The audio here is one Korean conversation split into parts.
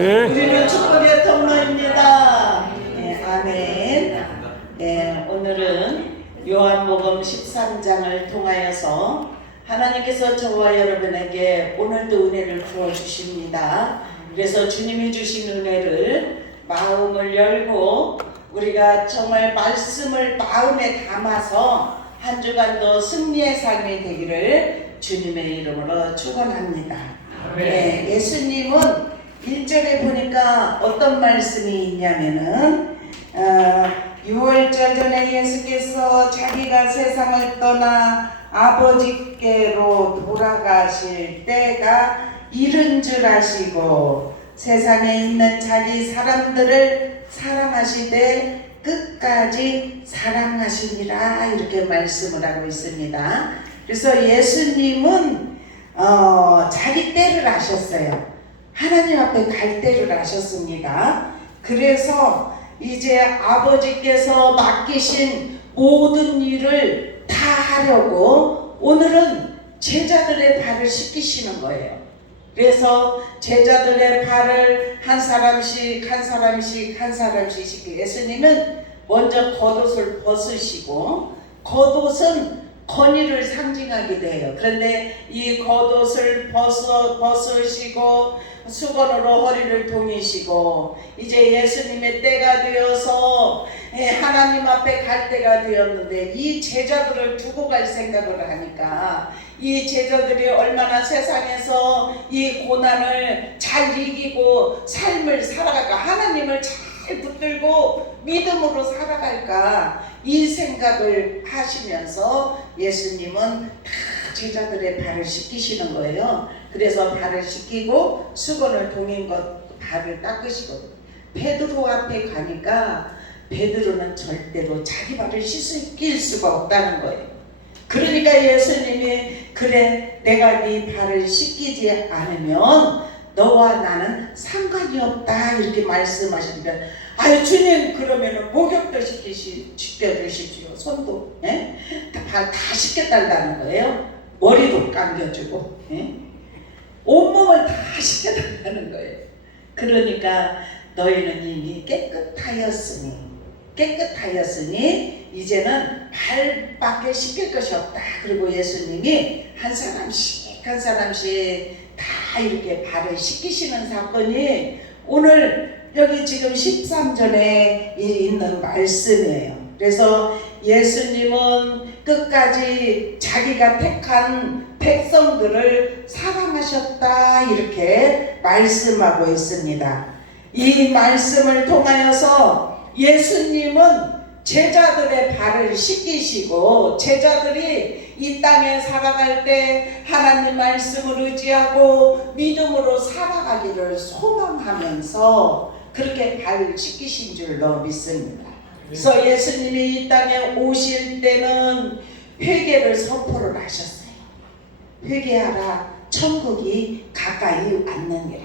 우리는 축복의 통로입니다. 네, 아멘. 네, 오늘은 요한복음 13장을 통하여서 하나님께서 저와 여러분에게 오늘도 은혜를 부어주십니다. 그래서 주님이 주신 은혜를 마음을 열고 우리가 정말 말씀을 마음에 담아서 한 주간도 승리의 삶이 되기를 주님의 이름으로 축원합니다. 네, 예수님은 1절에 보니까 어떤 말씀이 있냐면은 6월절 전에 예수께서 자기가 세상을 떠나 아버지께로 돌아가실 때가 이른 줄 아시고 세상에 있는 자기 사람들을 사랑하시되 끝까지 사랑하시니라 이렇게 말씀을 하고 있습니다. 그래서 예수님은 자기 때를 아셨어요. 하나님 앞에 갈 때를 아셨습니다. 그래서 이제 아버지께서 맡기신 모든 일을 다 하려고 오늘은 제자들의 발을 씻기시는 거예요. 그래서 제자들의 발을 한 사람씩 씻기. 예수님은 먼저 겉옷을 벗으시고, 겉옷은 건의를 상징하기도 해요. 그런데 이 겉옷을 벗으시고 수건으로 허리를 동이시고 이제 예수님의 때가 되어서 하나님 앞에 갈 때가 되었는데 이 제자들을 두고 갈 생각을 하니까 이 제자들이 얼마나 세상에서 이 고난을 잘 이기고 삶을 살아갈까, 하나님을 잘 붙들고 믿음으로 살아갈까, 이 생각을 하시면서 예수님은 다 제자들의 발을 씻기시는 거예요. 그래서 발을 씻기고 수건을 동인 것 발을 닦으시고, 베드로 앞에 가니까 베드로는 절대로 자기 발을 씻길 수가 없다는 거예요. 그러니까 예수님이 그래, 내가 네 발을 씻기지 않으면 너와 나는 상관이 없다 이렇게 말씀하시니까, 아유 주님 그러면은 목욕도 시켜주십시오. 손도 발 다 씻겨달라는 거예요. 머리도 감겨주고 온몸을 다 씻겨달라는 거예요. 그러니까 너희는 이미 깨끗하였으니 이제는 발밖에 씻길 것이 없다. 그리고 예수님이 한 사람씩 다 이렇게 발을 씻기시는 사건이 오늘 여기 지금 13절에 있는 말씀이에요. 그래서 예수님은 끝까지 자기가 택한 백성들을 사랑하셨다 이렇게 말씀하고 있습니다. 이 말씀을 통하여서 예수님은 제자들의 발을 씻기시고, 제자들이 이 땅에 살아갈 때 하나님 말씀을 의지하고 믿음으로 살아가기를 소망하면서 그렇게 발을 씻기신 줄로 믿습니다. 그래서 예수님이 이 땅에 오실 때는 회개를 선포를 하셨어요. 회개하라, 천국이 가까이 왔느니라.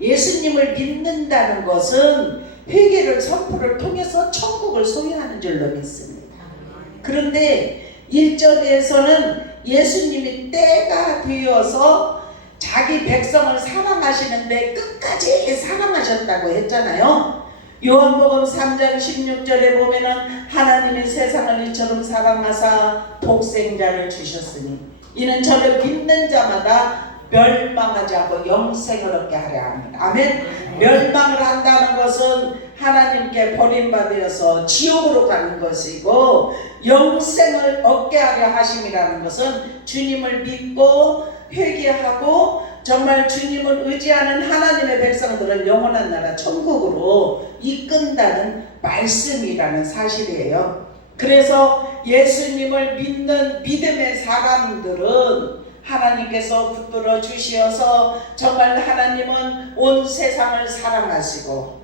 예수님을 믿는다는 것은 회개를 선포를 통해서 천국을 소유하는 줄로 믿습니다. 그런데 1절에서는 예수님이 때가 되어서 자기 백성을 사랑하시는데 끝까지 사랑하셨다고 했잖아요. 요한복음 3장 16절에 보면은 하나님이 세상을 이처럼 사랑하사 독생자를 주셨으니 이는 저를 믿는 자마다 멸망하지 않고 영생을 얻게 하려 합니다. 아멘. 멸망을 한다는 것은 하나님께 버림받아서 지옥으로 가는 것이고, 영생을 얻게 하려 하심이라는 것은 주님을 믿고 회개하고 정말 주님을 의지하는 하나님의 백성들은 영원한 나라 천국으로 이끈다는 말씀이라는 사실이에요. 그래서 예수님을 믿는 믿음의 사람들은 하나님께서 붙들어 주시어서 정말 하나님은 온 세상을 사랑하시고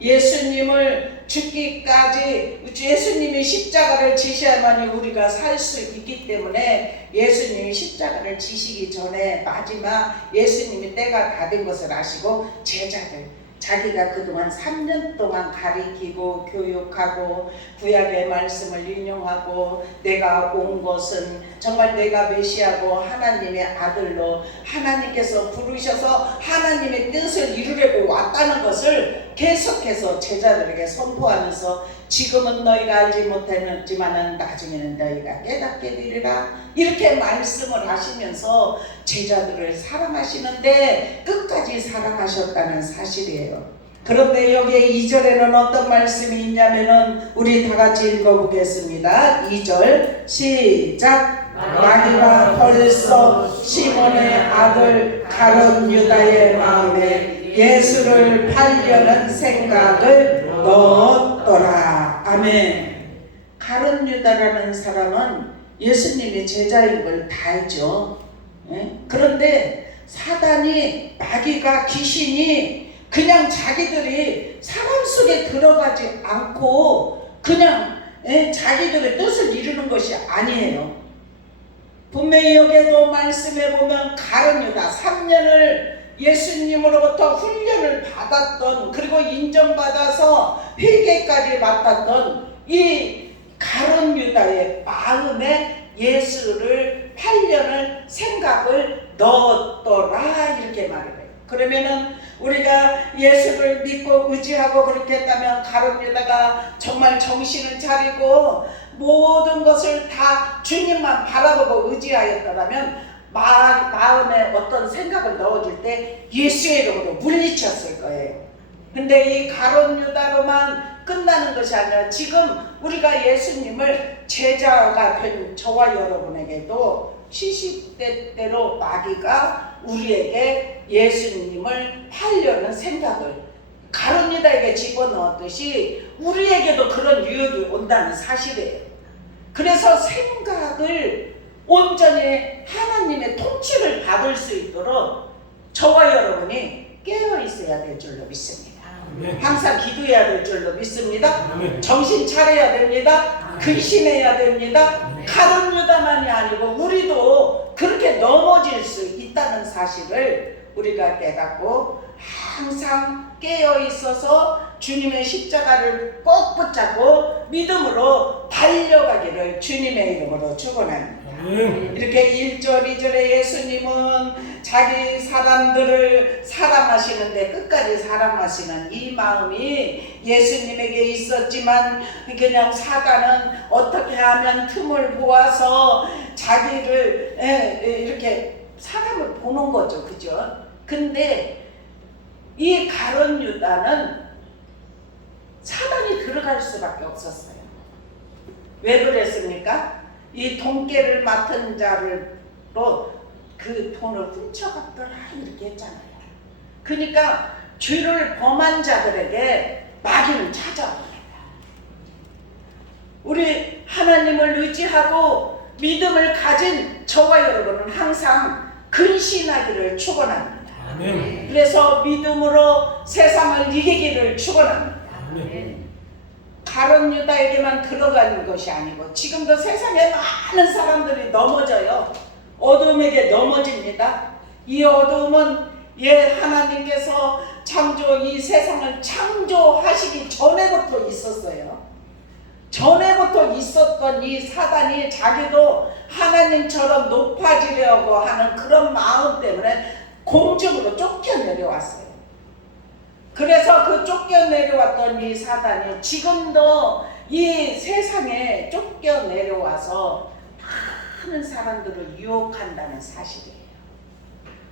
예수님을 죽기까지, 예수님이 십자가를 지셔야만이 우리가 살 수 있기 때문에 예수님이 십자가를 지시기 전에 마지막 예수님이 때가 다 된 것을 아시고 제자들 자기가 그동안 3년 동안 가리키고 교육하고 구약의 말씀을 인용하고 내가 온 것은 정말 내가 메시아고 하나님의 아들로 하나님께서 부르셔서 하나님의 뜻을 이루려고 왔다는 것을 계속해서 제자들에게 선포하면서 지금은 너희가 알지 못했지만 나중에는 너희가 깨닫게 되리라 이렇게 말씀을 하시면서 제자들을 사랑하시는데 끝까지 사랑하셨다는 사실이에요. 그런데 여기에 2절에는 어떤 말씀이 있냐면은 우리 다 같이 읽어보겠습니다. 2절 시작. 마귀가 벌써 시몬의 아들 가룟 유다의 마음에 예수를 팔려는 생각을 넣었더라. 아멘. 가룟 유다라는 사람은 예수님의 제자인 걸 다 알죠. 그런데 사단이 마귀가 귀신이 그냥 자기들이 사람 속에 들어가지 않고 그냥 자기들의 뜻을 이루는 것이 아니에요. 분명히 여기에도 말씀해 보면 가룟 유다 3년을 예수님으로부터 훈련을 받았던 그리고 인정받아서 회개까지 맡았던 이 가룟 유다의 마음에 예수를 팔려는 생각을 넣었더라 이렇게 말을 해요. 그러면은 우리가 예수를 믿고 의지하고 그렇게 했다면 가룟 유다가 정말 정신을 차리고 모든 것을 다 주님만 바라보고 의지하였더라면 마음에 어떤 생각을 넣어줄 때 예수의 이름으로 물리쳤을 거예요. 근데 이 가룟 유다로만 끝나는 것이 아니라 지금 우리가 예수님을 제자가 된 저와 여러분에게도 70대 때로 마귀가 우리에게 예수님을 팔려는 생각을 가룟 유다에게 집어넣었듯이 우리에게도 그런 유혹이 온다는 사실이에요. 그래서 생각을 온전히 하나님의 통치를 받을 수 있도록 저와 여러분이 깨어 있어야 될 줄로 믿습니다. 항상 기도해야 될 줄로 믿습니다. 정신 차려야 됩니다. 근신해야 됩니다. 가룟 유다만이 아니고 우리도 그렇게 넘어질 수 있다는 사실을 우리가 깨닫고 항상 깨어 있어서 주님의 십자가를 꼭 붙잡고 믿음으로 달려가기를 주님의 이름으로 축원합니다. 이렇게 1절 2절에 예수님은 자기 사람들을 사랑하시는데 끝까지 사랑하시는 이 마음이 예수님에게 있었지만 그냥 사단은 어떻게 하면 틈을 보아서 자기를 이렇게 사람을 보는 거죠. 그죠? 근데 이 가룟 유다는 사단이 들어갈 수밖에 없었어요. 왜 그랬습니까? 이 돈깨를 맡은 자로 그 돈을 훔쳐갔더라 이렇게 했잖아요. 그러니까 죄를 범한 자들에게 마귀는 찾아옵니다. 우리 하나님을 의지하고 믿음을 가진 저와 여러분은 항상 근신하기를 축원합니다. 아멘. 그래서 믿음으로 세상을 이기기를 축원합니다. 아멘. 가룟 유다에게만 들어가는 것이 아니고 지금도 세상에 많은 사람들이 넘어져요. 어둠에게 넘어집니다. 이 어둠은 하나님께서 이 세상을 창조하시기 전에부터 있었어요. 전에부터 있었던 이 사단이 자기도 하나님처럼 높아지려고 하는 그런 마음 때문에 공중으로 쫓겨내려왔어요. 그래서 그 쫓겨내려왔던 이 사단이 지금도 이 세상에 쫓겨내려와서 많은 사람들을 유혹한다는 사실이에요.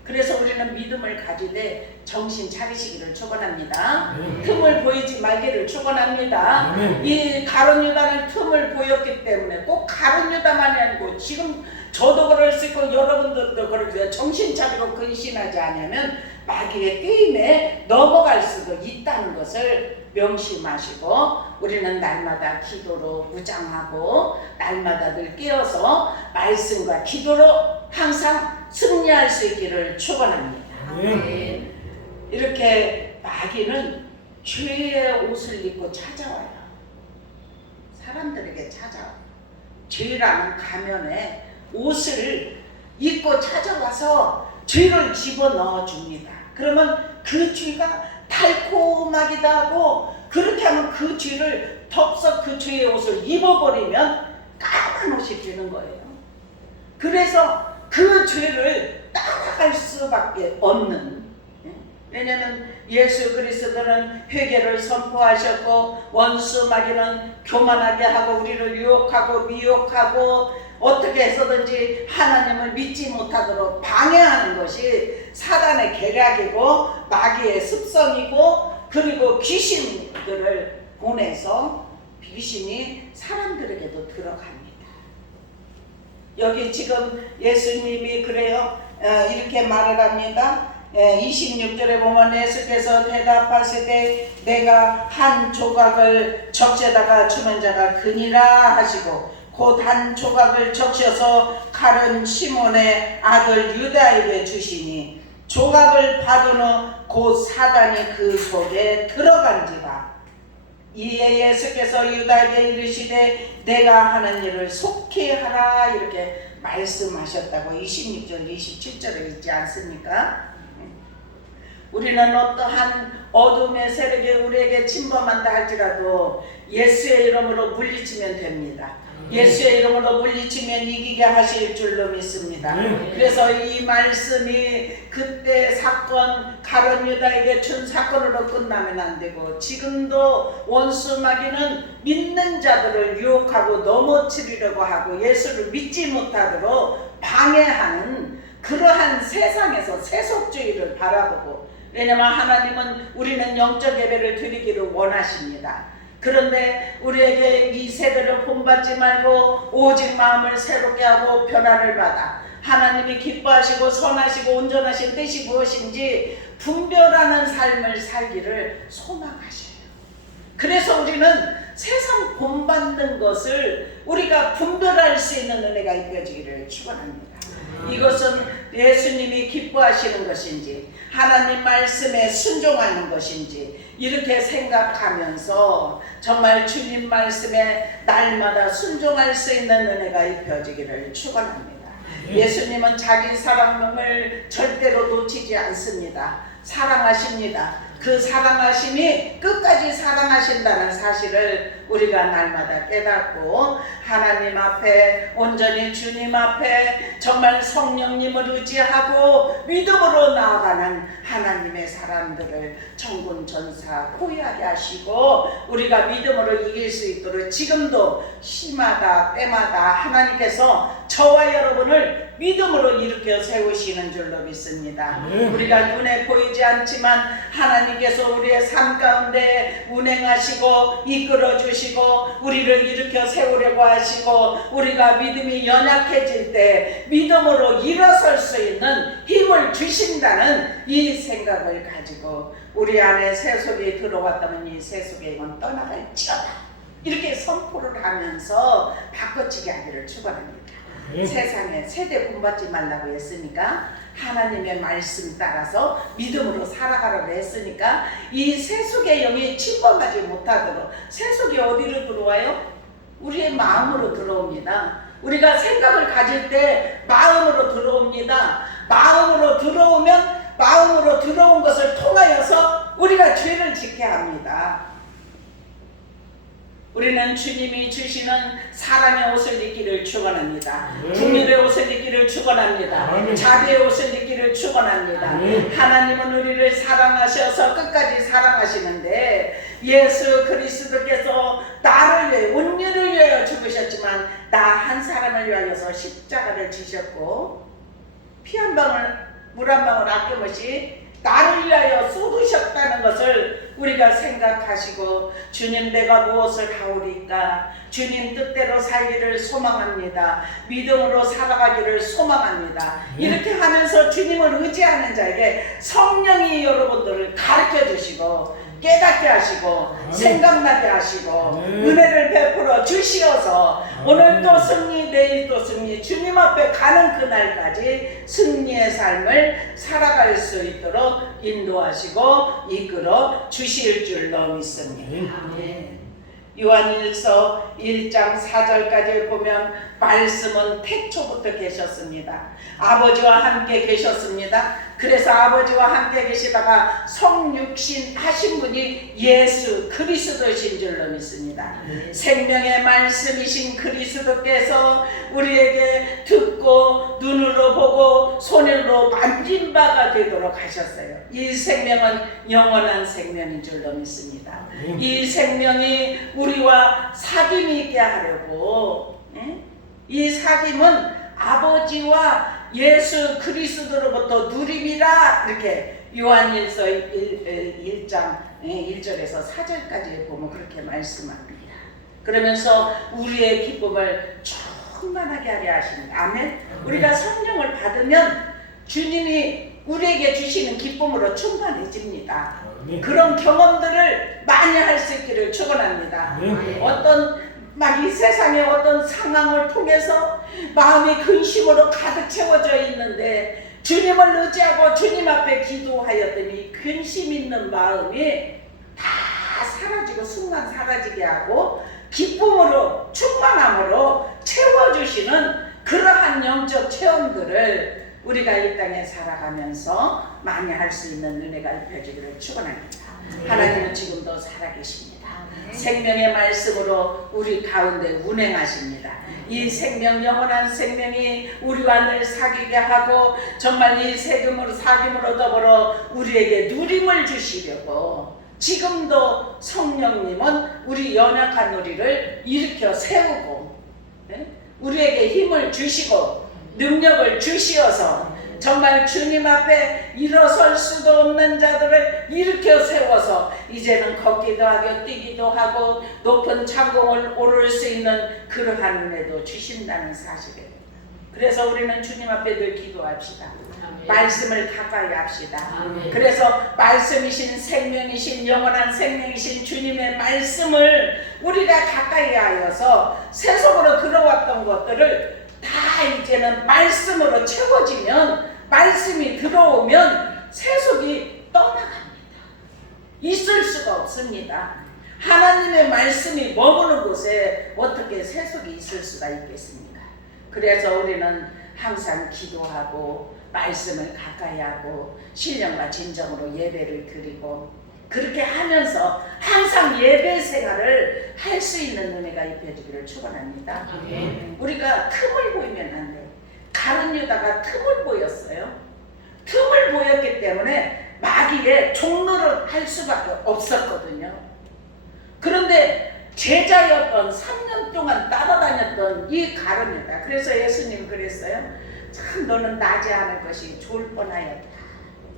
그래서 우리는 믿음을 가지되 정신 차리시기를 축원합니다. 틈을 보이지 말기를 축원합니다. 이 가룟 유다는 틈을 보였기 때문에 꼭 가룟 유다만이 아니고 지금 저도 그럴 수 있고 여러분들도 그럴 수 있고 정신 차리고 근신하지 않으면 마귀의 게임에 넘어갈 수도 있다는 것을 명심하시고 우리는 날마다 기도로 무장하고 날마다 늘 깨어서 말씀과 기도로 항상 승리할 수 있기를 축원합니다. 이렇게 마귀는 죄의 옷을 입고 찾아와요. 사람들에게 찾아와요. 죄라는 가면에 옷을 입고 찾아와서 죄를 집어넣어 줍니다. 그러면 그 죄가 달콤하기도 하고, 그렇게 하면 그 죄를 덥석 그 죄의 옷을 입어버리면 까만 옷이 되는 거예요. 그래서 그 죄를 따라갈 수밖에 없는, 왜냐하면 예수 그리스도는 회개를 선포하셨고, 원수 마귀는 교만하게 하고 우리를 유혹하고 미혹하고 어떻게 해서든지 하나님을 믿지 못하도록 방해하는 것이 사단의 계략이고 마귀의 습성이고, 그리고 귀신들을 보내서 귀신이 사람들에게도 들어갑니다. 여기 지금 예수님이 그래요. 이렇게 말을 합니다. 26절에 보면 예수께서 대답하시되 내가 한 조각을 적셔다가 주는 자가 그니라 하시고, 곧 한 조각을 적셔서 칼은 시몬의 아들 유다에게 주시니, 조각을 받은 후 곧 사단이 그 속에 들어간지라. 이에 예수께서 유다에게 이르시되 내가 하는 일을 속히 하라, 이렇게 말씀하셨다고 26절 27절에 있지 않습니까? 우리는 어떠한 어둠의 세력이 우리에게 침범한다 할지라도 예수의 이름으로 물리치면 됩니다. 예수의 이름으로 물리치면 이기게 하실 줄로 믿습니다. 그래서 이 말씀이 그때 사건, 가룟 유다에게 준 사건으로 끝나면 안 되고, 지금도 원수 마귀는 믿는 자들을 유혹하고 넘어뜨리려고 하고 예수를 믿지 못하도록 방해하는 그러한 세상에서 세속주의를 바라보고, 왜냐하면 하나님은 우리는 영적 예배를 드리기를 원하십니다. 그런데 우리에게 이 세대를 본받지 말고 오직 마음을 새롭게 하고 변화를 받아 하나님이 기뻐하시고 선하시고 온전하신 뜻이 무엇인지 분별하는 삶을 살기를 소망하셔요. 그래서 우리는 세상 본받는 것을 우리가 분별할 수 있는 은혜가 입혀지기를 축원합니다. 이것은 예수님이 기뻐하시는 것인지 하나님 말씀에 순종하는 것인지 이렇게 생각하면서 정말 주님 말씀에 날마다 순종할 수 있는 은혜가 입혀지기를 축원합니다. 예수님은 자기 사랑을 절대로 놓치지 않습니다. 사랑하십니다. 그 사랑하심이 끝까지 사랑하신다는 사실을 우리가 날마다 깨닫고 하나님 앞에 온전히 주님 앞에 정말 성령님을 의지하고 믿음으로 나아가는 하나님의 사람들을 천군 천사 포위하게 하시고 우리가 믿음으로 이길 수 있도록 지금도 시마다 때마다 하나님께서 저와 여러분을 믿음으로 일으켜 세우시는 줄로 믿습니다. 우리가 눈에 보이지 않지만 하나님께서 우리의 삶 가운데 운행하시고 이끌어 주시고 우리를 일으켜 세우려고 하시고 우리가 믿음이 연약해질 때 믿음으로 일어설 수 있는 힘을 주신다는 이 생각을 가지고 우리 안에 세속이 들어왔다면 이 세속의 영은 떠나갈지어다 이렇게 선포를 하면서 바꿔치기 하기를 축원합니다. 세상에 세대 본받지 말라고 했으니까 하나님의 말씀 따라서 믿음으로 살아가라고 했으니까 이 세속의 영이 침범하지 못하도록. 세속이 어디로 들어와요? 우리의 마음으로 들어옵니다. 우리가 생각을 가질 때 마음으로 들어옵니다. 마음으로 들어오면 마음으로 들어온 것을 통하여서 우리가 죄를 짓게 합니다. 우리는 주님이 주시는 사랑의 옷을 입기를 축원합니다. 긍휼의 옷을 입기를 축원합니다. 자비의 옷을 입기를 축원합니다. 하나님은 우리를 사랑하셔서 끝까지 사랑하시는데 예수 그리스도께서 나를 위해 온유를 위하여 죽으셨지만 나 한 사람을 위하여서 십자가를 지셨고 피 한 방울 물 한 방울 아낌없이 나를 위하여 쏟으셨다는 것을 우리가 생각하시고 주님 내가 무엇을 하오리까? 주님 뜻대로 살기를 소망합니다. 믿음으로 살아가기를 소망합니다. 이렇게 하면서 주님을 의지하는 자에게 성령이 여러분들을 가르쳐 주시고 깨닫게 하시고 생각나게 하시고 은혜를 베풀어 주시어서 오늘 또 승리 내일 또 승리 주님 앞에 가는 그날까지 승리의 삶을 살아갈 수 있도록 인도하시고 이끌어 주실 줄로 믿습니다. 아멘. 요한일서 1장 4절까지 보면 말씀은 태초부터 계셨습니다. 아버지와 함께 계셨습니다. 그래서 아버지와 함께 계시다가 성육신 하신 분이 예수 그리스도신 줄로 믿습니다. 생명의 말씀이신 그리스도께서 우리에게 듣고 눈으로 보고 손으로 만진 바가 되도록 하셨어요. 이 생명은 영원한 생명인 줄로 믿습니다. 이 생명이 우리와 사귐이 있게 하려고, 이 사귐은 아버지와 예수 그리스도로부터 누림이라, 이렇게 요한일서 1장 1절에서 4절까지 보면 그렇게 말씀합니다. 그러면서 우리의 기쁨을 충만하게 하려 하십니다. 아멘. 우리가 성령을 받으면 주님이 우리에게 주시는 기쁨으로 충만해집니다. 그런 경험들을 많이 할 수 있기를 축원합니다. 어떤 막 이 세상의 어떤 상황을 통해서 마음이 근심으로 가득 채워져 있는데 주님을 의지하고 주님 앞에 기도하였더니 근심 있는 마음이 다 사라지고 순간 사라지게 하고 기쁨으로 충만함으로 채워주시는 그러한 영적 체험들을 우리가 이 땅에 살아가면서 많이 할 수 있는 은혜가 입혀지기를 축원합니다. 하나님은 지금도 살아계십니다. 생명의 말씀으로 우리 가운데 운행하십니다. 이 생명, 영원한 생명이 우리와 늘 사귀게 하고 정말 이 사귐으로 더불어 우리에게 누림을 주시려고 지금도 성령님은 우리 연약한 우리를 일으켜 세우고 우리에게 힘을 주시고 능력을 주시어서 정말 주님 앞에 일어설 수도 없는 자들을 일으켜 세워서 이제는 걷기도 하고 뛰기도 하고 높은 창공을 오를 수 있는 그러한 은혜도 주신다는 사실입니다. 그래서 우리는 주님 앞에 늘 기도합시다. 말씀을 가까이 합시다. 그래서 말씀이신 생명이신 영원한 생명이신 주님의 말씀을 우리가 가까이 하여서 세속으로 들어왔던 것들을 다 이제는 말씀으로 채워지면, 말씀이 들어오면 세속이 떠나갑니다. 있을 수가 없습니다. 하나님의 말씀이 머무는 곳에 어떻게 세속이 있을 수가 있겠습니까? 그래서 우리는 항상 기도하고 말씀을 가까이 하고 신령과 진정으로 예배를 드리고 그렇게 하면서 항상 예배 생활을 할 수 있는 은혜가 입혀지기를 축원합니다. 우리가 틈을 보이면 안 돼요. 가룟 유다가 틈을 보였어요. 틈을 보였기 때문에 마귀의 종로를 할 수밖에 없었거든요. 그런데 제자였던 3년 동안 따라다녔던 이 가룟 유다, 그래서 예수님 그랬어요. 참 너는 나지 않을 것이 좋을 뻔하였다,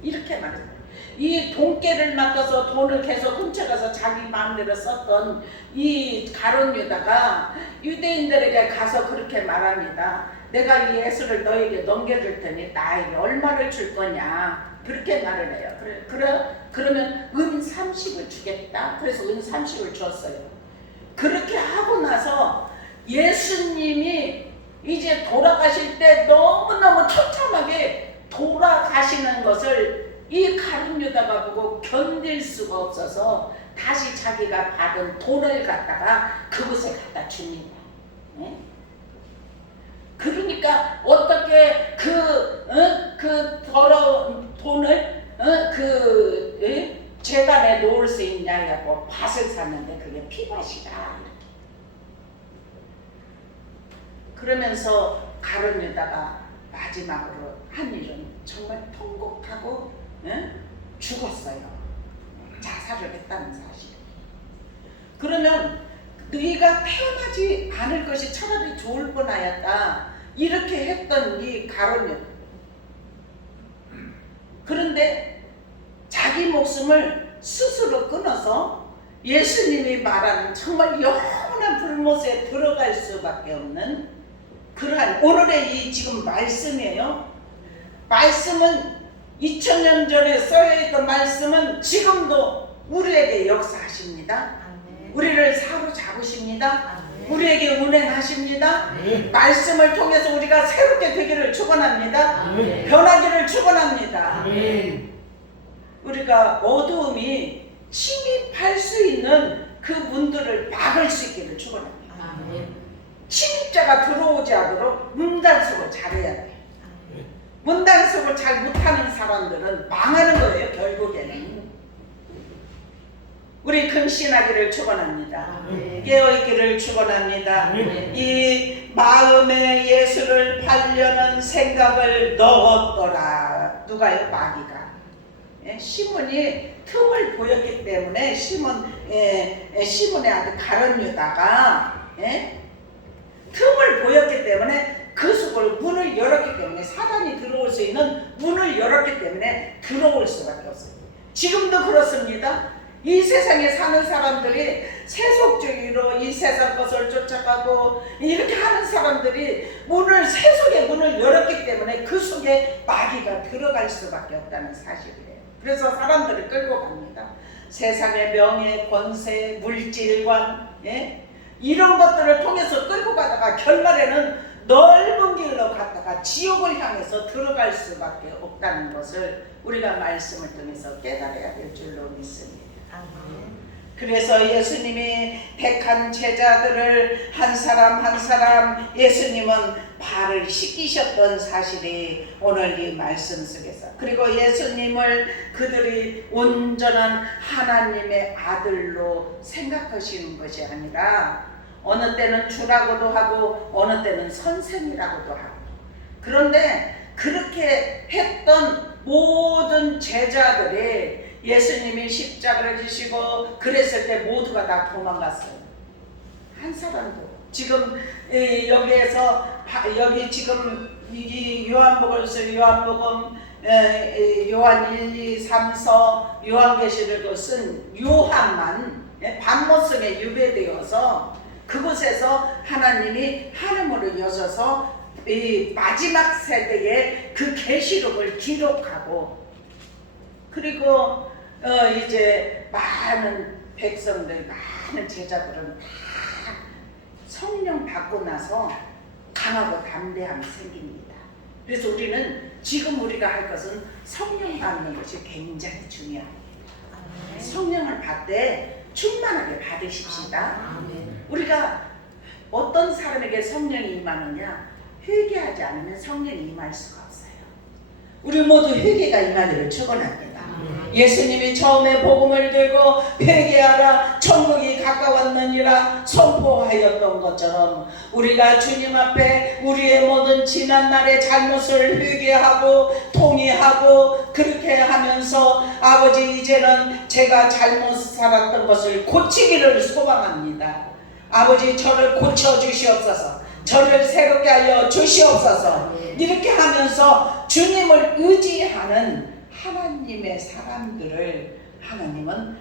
이렇게 말했어요. 이 돈깨를 맡아서 돈을 계속 훔쳐가서 자기 마음대로 썼던 이 가룟 유다가 유대인들에게 가서 그렇게 말합니다. 내가 이 예수를 너에게 넘겨줄 테니 나에게 얼마를 줄 거냐, 그렇게 말을 해요. 그러면 은 30을 주겠다. 그래서 은 30을 줬어요. 그렇게 하고 나서 예수님이 이제 돌아가실 때 너무너무 처참하게 돌아가시는 것을 이 가룟 유다가 보고 견딜 수가 없어서 다시 자기가 받은 돈을 갖다가 그곳에 갖다 줍니다. 그러니까 어떻게 그 더러운 돈을 재단에 놓을 수 있냐고 밭을 샀는데 그게 피밭이다. 그러면서 가룟 유다가 마지막으로 한 일은 정말 통곡하고 죽었어요. 자살을 했다는 사실. 그러면 네가 태어나지 않을 것이 차라리 좋을 뻔하였다, 이렇게 했던 이 가룟 유다. 그런데 자기 목숨을 스스로 끊어서 예수님이 말하는 정말 영원한 불못에 들어갈 수밖에 없는 그러한 오늘의 이 지금 말씀이에요. 말씀은 2000년 전에 써여있던 말씀은 지금도 우리에게 역사하십니다. 우리를 사로잡으십니다. 우리에게 운행하십니다. 말씀을 통해서 우리가 새롭게 되기를 축원합니다. 변하기를 축원합니다. 우리가 어두움이 침입할 수 있는 그 문들을 막을 수 있기를 축원합니다. 침입자가 들어오지 않도록 문단속을 잘해야 돼요. 문단속을 잘 못하는 사람들은 망하는 거예요. 결국에는. 우리 근신하기를 축원합니다. 깨어있기를 축원합니다. 이 마음에 예수를 팔려는 생각을 넣었더라. 누가요? 마귀가. 시몬이 틈을 보였기 때문에 시몬의 아들 가룟 유다가 틈을 보였기 때문에 그 속을 문을 열었기 때문에 사단이 들어올 수 있는 문을 열었기 때문에 들어올 수밖에 없어요. 지금도 그렇습니다. 이 세상에 사는 사람들이 세속주의로 이 세상 것을 쫓아가고 이렇게 하는 사람들이 세속의 문을 열었기 때문에 그 속에 마귀가 들어갈 수밖에 없다는 사실이에요. 그래서 사람들을 끌고 갑니다. 세상의 명예, 권세, 물질관 이런 것들을 통해서 끌고 가다가 결말에는 넓은 길로 갔다가 지옥을 향해서 들어갈 수밖에 없다는 것을 우리가 말씀을 통해서 깨달아야 될 줄로 믿습니다. 그래서 예수님이 택한 제자들을 한 사람 한 사람 예수님은 발을 씻기셨던 사실이 오늘 이 말씀 속에서, 그리고 예수님을 그들이 온전한 하나님의 아들로 생각하시는 것이 아니라 어느 때는 주라고도 하고 어느 때는 선생이라고도 하고, 그런데 그렇게 했던 모든 제자들이 예수님이 십자가를 지시고 그랬을 때 모두가 다 도망갔어요. 한 사람도. 지금 여기에서 여기 지금 이 요한복음 요한 1, 2, 3서 요한계시록을 쓴 요한만 반모성에 유배되어서 그곳에서 하나님이 하늘문을 여셔서 이 마지막 세대의 그 계시록을 기록하고, 그리고 이제 많은 백성들, 많은 제자들은 다 성령 받고 나서 강하고 담대함이 생깁니다. 그래서 우리는 지금 우리가 할 것은 성령 받는 것이 굉장히 중요합니다. 성령을 받되 충만하게 받으십시다. 우리가 어떤 사람에게 성령이 임하느냐, 회개하지 않으면 성령이 임할 수가 없어요. 우리 모두 회개가 임하기를 축원합니다. 예수님이 처음에 복음을 들고 회개하라 천국이 가까웠느니라 선포하였던 것처럼 우리가 주님 앞에 우리의 모든 지난날의 잘못을 회개하고 통회하고 그렇게 하면서 아버지, 이제는 제가 잘못 살았던 것을 고치기를 소망합니다. 아버지, 저를 고쳐주시옵소서, 저를 새롭게 하여 주시옵소서. 이렇게 하면서 주님을 의지하는 하나님의 사람들을 하나님은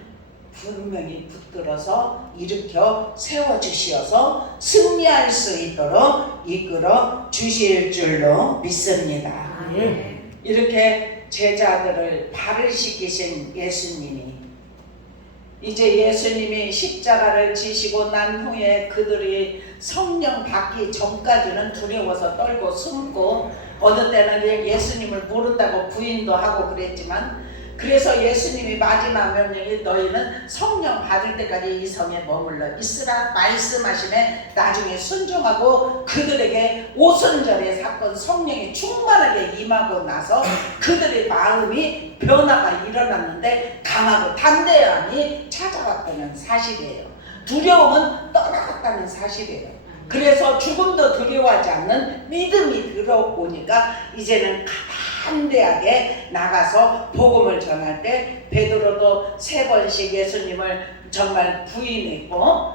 분명히 붙들어서 일으켜 세워주시어서 승리할 수 있도록 이끌어 주실 줄로 믿습니다. 이렇게 제자들을 발을 씻기신 예수님이, 이제 예수님이 십자가를 지시고 난 후에 그들이 성령 받기 전까지는 두려워서 떨고 숨고 어느 때는 예수님을 모른다고 부인도 하고 그랬지만, 그래서 예수님이 마지막 명령이 너희는 성령 받을 때까지 이 성에 머물러 있으라 말씀하시네. 나중에 순종하고 그들에게 오순절의 사건 성령이 충만하게 임하고 나서 그들의 마음이 변화가 일어났는데 강하고 담대함이 찾아왔다는 사실이에요. 두려움은 떠나갔다는 사실이에요. 그래서 죽음도 두려워하지 않는 믿음이 들어오니까 이제는 담대하게 나가서 복음을 전할 때 베드로도 3번씩 예수님을 정말 부인했고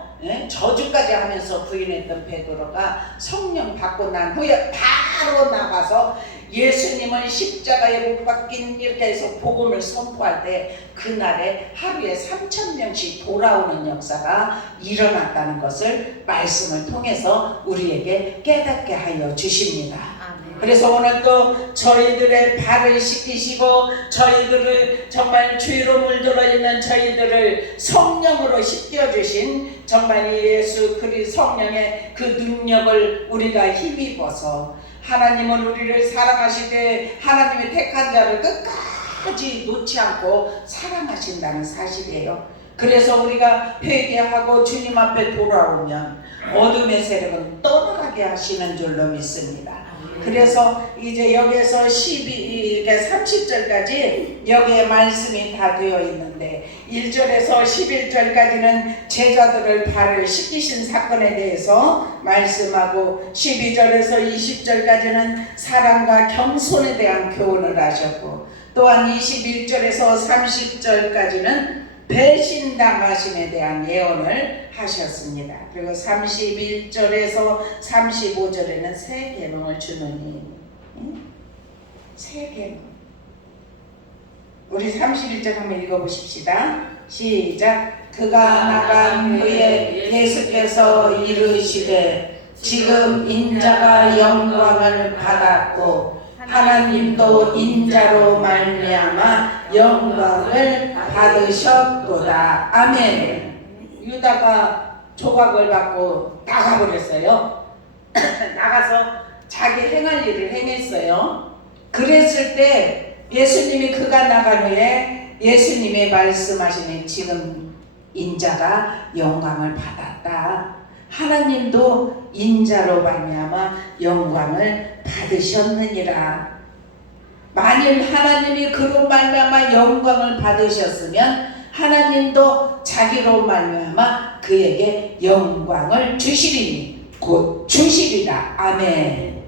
저주까지 하면서 부인했던 베드로가 성령 받고 난 후에 바로 나가서 예수님은 십자가에 못 박힌 이렇게 해서 복음을 선포할 때 그날에 하루에 3,000명씩 돌아오는 역사가 일어났다는 것을 말씀을 통해서 우리에게 깨닫게 하여 주십니다. 그래서 오늘 또 저희들의 발을 씻기시고 저희들을 정말 죄로 물들어 있는 저희들을 성령으로 씻겨주신 정말 예수 그리스도 성령의 그 능력을 우리가 힘입어서, 하나님은 우리를 사랑하시되 하나님의 택한 자를 끝까지 놓지 않고 사랑하신다는 사실이에요. 그래서 우리가 회개하고 주님 앞에 돌아오면 어둠의 세력은 떠나가게 하시는 줄로 믿습니다. 그래서 이제 여기에서 30절까지 여기에 말씀이 다 되어 있는데 1절에서 11절까지는 제자들을 발을 씻기신 사건에 대해서 말씀하고 12절에서 20절까지는 사랑과 겸손에 대한 교훈을 하셨고 또한 21절에서 30절까지는 배신당하심에 대한 예언을 하셨습니다. 그리고 31절에서 35절에는 새 계명을 주느니 새 계명. 우리 31절 한번 읽어보십시다. 시작. 그가 나간 후에 예수께서 이르시되 지금 인자가 영광을 받았고 하나님도 인자로 말미암아 영광을 받으셨도다. 아멘. 유다가 조각을 받고 나가버렸어요. 나가서 자기 행할 일을 행했어요. 그랬을 때 예수님이 그가 나간 후에 예수님이 말씀하시는 지금 인자가 영광을 받았다. 하나님도 인자로 말미암아 영광을 받으셨느니라. 만일 하나님이 그로 말미암아 영광을 받으셨으면 하나님도 자기로 말미암아 그에게 영광을 주시리니 곧 주시리라. 아멘.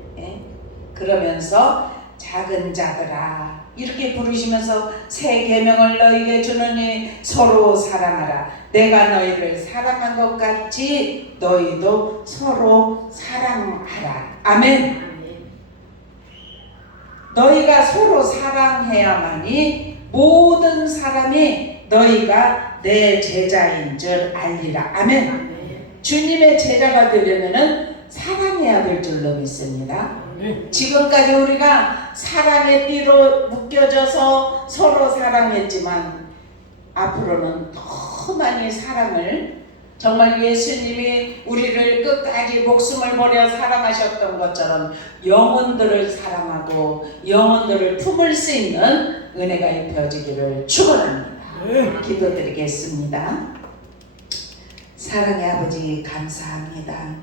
그러면서 작은 자들아 이렇게 부르시면서 새 계명을 너희에게 주느니 서로 사랑하라. 내가 너희를 사랑한 것 같이 너희도 서로 사랑하라. 아멘. 너희가 서로 사랑해야만이 모든 사람이 너희가 내 제자인 줄 알리라. 아멘. 주님의 제자가 되려면은 사랑해야 될 줄로 믿습니다. 지금까지 우리가 사랑의 띠로 묶여져서 서로 사랑했지만 앞으로는 더 많이 사랑을 정말 예수님이 우리를 끝까지 목숨을 버려 사랑하셨던 것처럼 영혼들을 사랑하고 영혼들을 품을 수 있는 은혜가 입혀지기를 축원합니다. 기도드리겠습니다. 사랑의 아버지 감사합니다.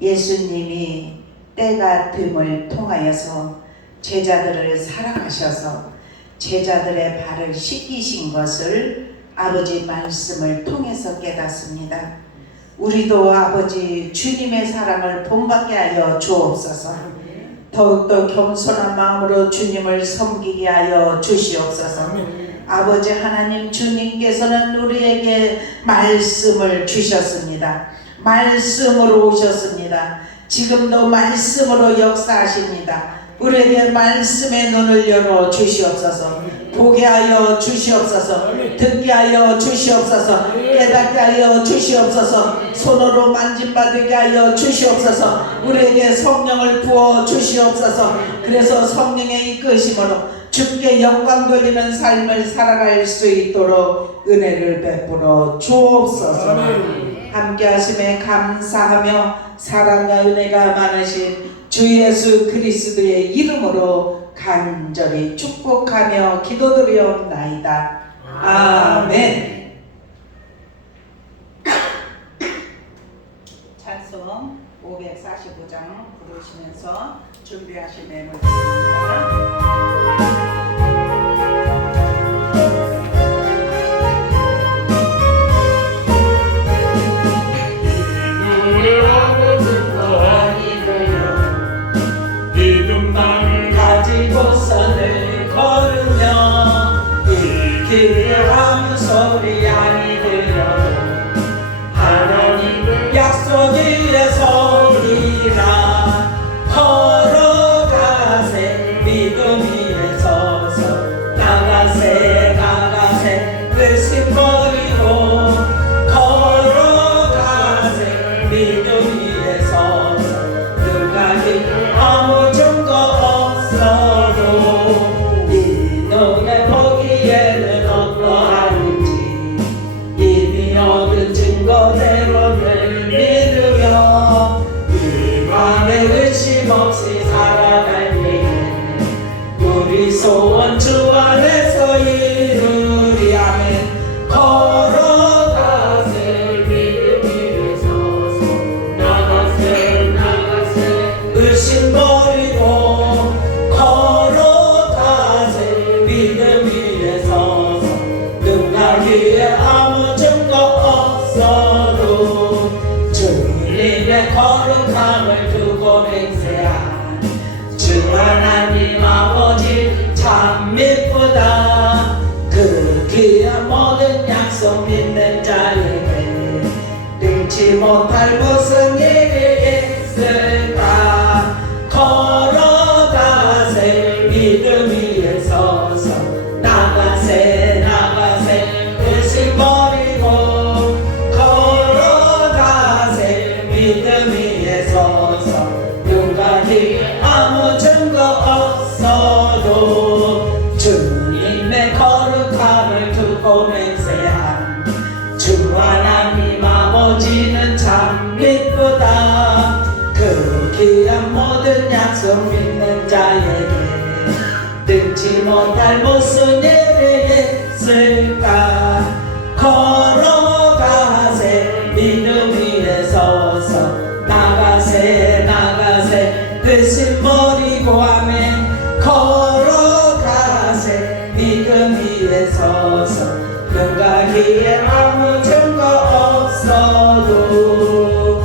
예수님이 때가 됨을 통하여서 제자들을 사랑하셔서 제자들의 발을 씻기신 것을 아버지 말씀을 통해서 깨닫습니다. 우리도 아버지 주님의 사랑을 본받게 하여 주옵소서. 더욱더 겸손한 마음으로 주님을 섬기게 하여 주시옵소서. 아버지 하나님, 주님께서는 우리에게 말씀을 주셨습니다. 말씀으로 오셨습니다. 지금도 말씀으로 역사하십니다. 우리에게 말씀의 눈을 열어 주시옵소서. 보게 하여 주시옵소서. 듣게 하여 주시옵소서. 깨닫게 하여 주시옵소서. 손으로 만짐받게 하여 주시옵소서. 우리에게 성령을 부어 주시옵소서. 그래서 성령의 이끄심으로 주께 영광 돌리는 삶을 살아갈 수 있도록 은혜를 베풀어 주옵소서. 함께 하심에 감사하며 사랑과 은혜가 많으신 주 예수 그리스도의 이름으로 간절히 축복하며 기도드리옵나이다. 아멘. 찬송 545장 부르시면서 준비하신 내용을 드립니다. 가지고서는 걸으며 이 길을 아무 소리 아니 들려도 하나님의 약속 위에 서리라. 걸어가세 믿음 위에 서서 나가세 나가세 의심 버리고 걸어가세 믿음 위에 서서 끝까지 아무 증거 없어도 이 너의 보기에는 어떠한지 가기에 아무 증거 없어도 주님의 거룩함을 두고 맹세한 주 하나님 아버지 참 미쁘다. 그 귀한 모든 약속 믿는 자에게 능치 못할 무슨 일이 있을까. 걸어가세 믿음 위에 서서 나가세 나가세 의심 버리고 걸어가세 믿음 위에 서서 누가 아무 증거 없어도 주님의 거룩함을 두고 맹세한 주 하나님 아버지는 참 미쁘다. 그 귀한 모든 약속 믿는 자에게 능치 못할 무슨 일이 있을까. 걸어가세 믿음 위에 서서 나가세 나가세 의심 버리고 아멘. 걸어가세 믿음 위에 서서 눈가기에 아무 증거 없어도.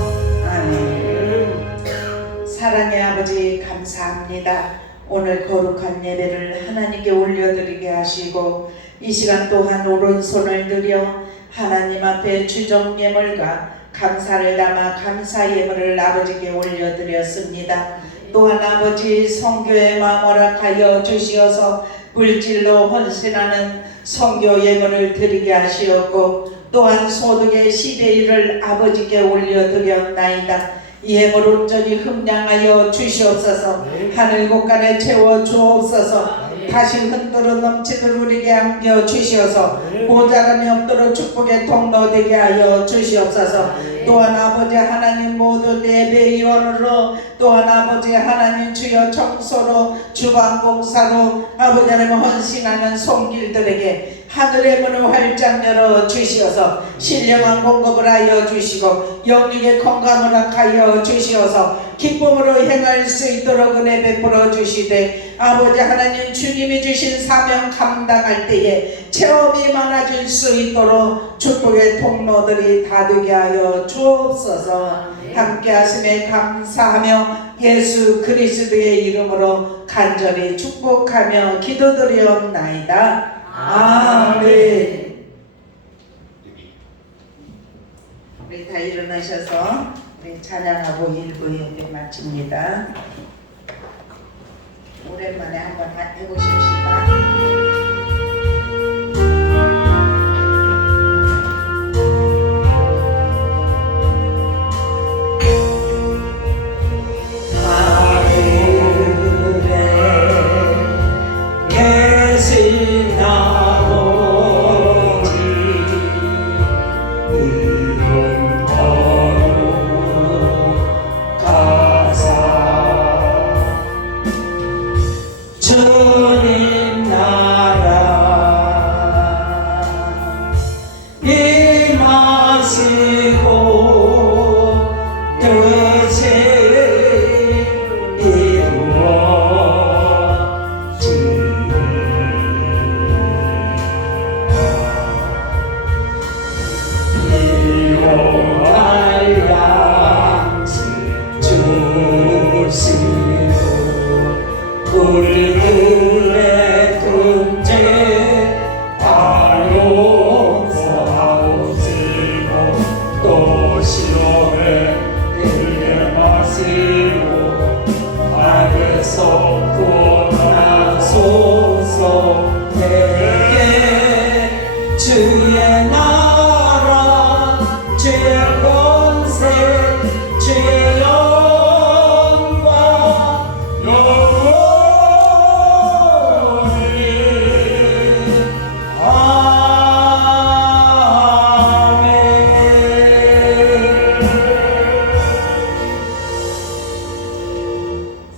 아멘. 사랑의 아버지 감사합니다. 오늘 거룩한 예배를 하나님께 올려드리게 하시고 이 시간 또한 오른손을 들여 하나님 앞에 주정 예물과 감사를 담아 감사 예물을 아버지께 올려드렸습니다. 또한 아버지 성교의 마음 허락하여 주시어서 물질로 헌신하는 성교 예물을 드리게 하시었고 또한 소득의 10의 1을 아버지께 올려드렸나이다. 이 예물 온전히 흠량하여 주시옵소서. 하늘 곳간에 채워 주옵소서. 다시 흔들어 넘치도록 우리에게 안겨 주시어서 모자람이 없도록 축복의 통로 되게 하여 주시옵소서. 또한 아버지 하나님 모두 예배위원으로 또한 아버지 하나님 주여 청소로 주방봉사로 아버지 하나님 헌신하는 손길들에게 하늘의 문을 활짝 열어 주시어서 신령한 공급을 하여 주시고 영육의 건강을 하여 주시어서 기쁨으로 행할 수 있도록 은혜 베풀어 주시되 아버지 하나님 주님이 주신 사명 감당할 때에 체험이 많아질 수 있도록 축복의 통로들이 다 되게 하여 주옵소서. 함께 하심에 감사하며 예수 그리스도의 이름으로 간절히 축복하며 기도드리옵나이다. 아멘. 우리 다 일어나셔서 우리 찬양하고 일부 예배 마칩니다. 오랜만에 한번 해보십시다. 주님 나라 임하시고 뜻이 이루어지리라. 이용할 양식 주시고 우리들의 금제 다 용서하시고 또 시험에 들게 마시고 악에서 구원하소서. 내게 주의 나라 주의 권세 주의 영광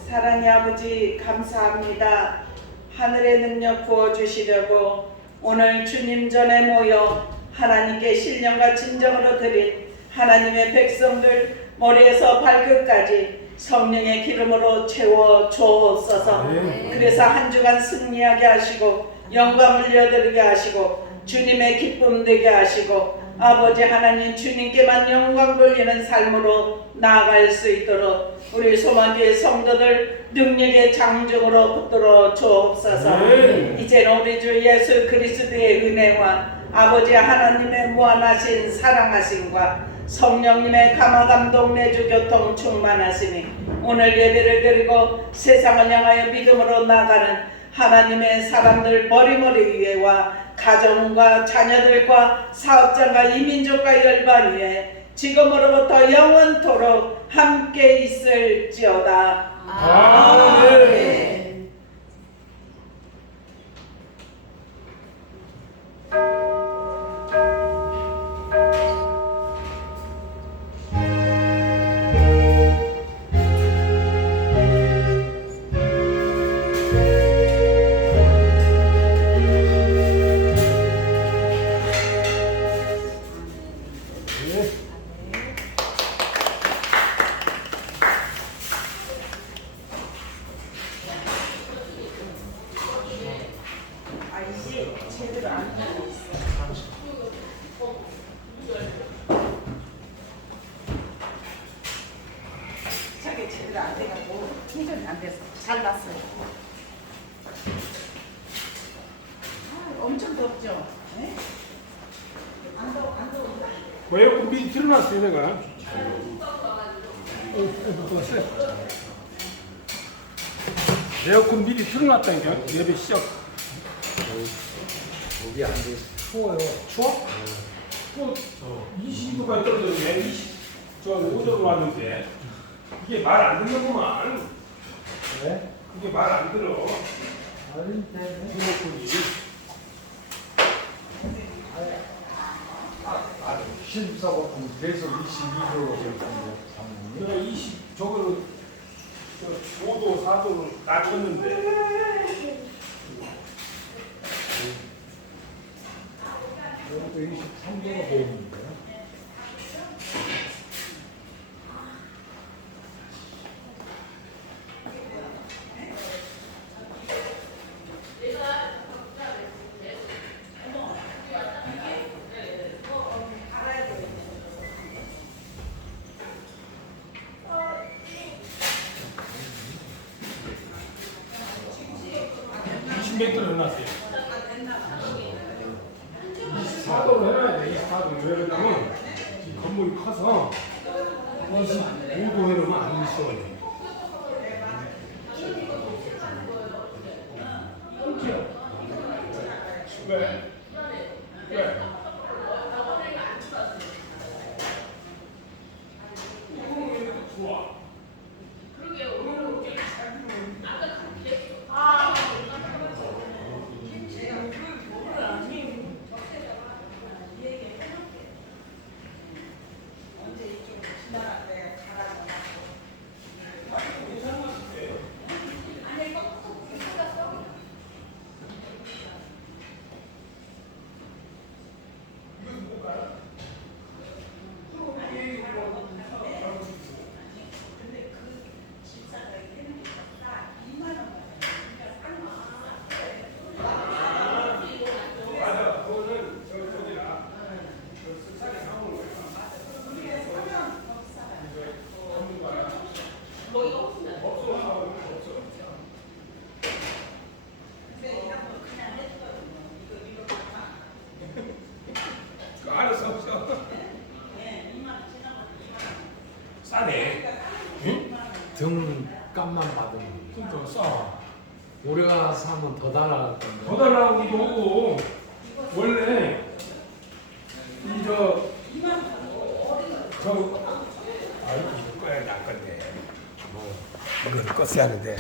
사랑의 아버지 감사합니다. 하늘의 능력 부어주시려고 오늘 주님 전에 모여 하나님께 신령과 진정으로 드린 하나님의 백성들 머리에서 발끝까지 성령의 기름으로 채워 주옵소서. 그래서 한 주간 승리하게 하시고 영광을 여드리게 하시고 주님의 기쁨 되게 하시고 아버지 하나님 주님께만 영광 돌리는 삶으로 나아갈 수 있도록 우리 소망교회 성도들 능력의 장정으로 붙들어 주옵소서. 이제는 우리 주 예수 그리스도의 은혜와 아버지 하나님의 무한하신 사랑하심과 성령님의 감화감동 내주 교통 충만하시니 오늘 예배를 드리고 세상을 향하여 믿음으로 나가는 하나님의 사람들 머리머리 위에와 가정과 자녀들과 사업장과 이민족과 열반 위에 지금으로부터 영원토록 함께 있을지어다. 아멘. 제대로 안 되고 있어. 저게 제대로 안 돼가지고 충전이 안 돼서 잘 났어요. 엄청 덥죠? 네? 안 더운다. 에어컨 미리 틀어놨어요 내가. 에어컨 미리 틀어놨다니까 예배 시작. 여기 안 돼. 추워요. 추워? 또 22도까지 떨어졌네. 저 5도로 왔는데 이게 말 안 듣는구만. 네? 이게 말 안 들어. 아닌데. 리모컨이. 신사고 계속 22도로 내가 20 저거를 5도 4도로 낮췄는데. 여기도 23도가 보이는데요. 몇 도로 해놨어요? 24도로 해놔야 돼. 24도. 왜 그러냐면 이 건물이 커서 25도 해놓으면 안 시원해. 왜? 왜? 좋아. 싸네. 응? 등값만 받으면 그러니까 싸. 우리가 사면 더 달아갈 건데. 더 달라고기도 하고 원래 이저 아이고 이거 꺼야 날 건데 뭐 이거를 껐어야 하는데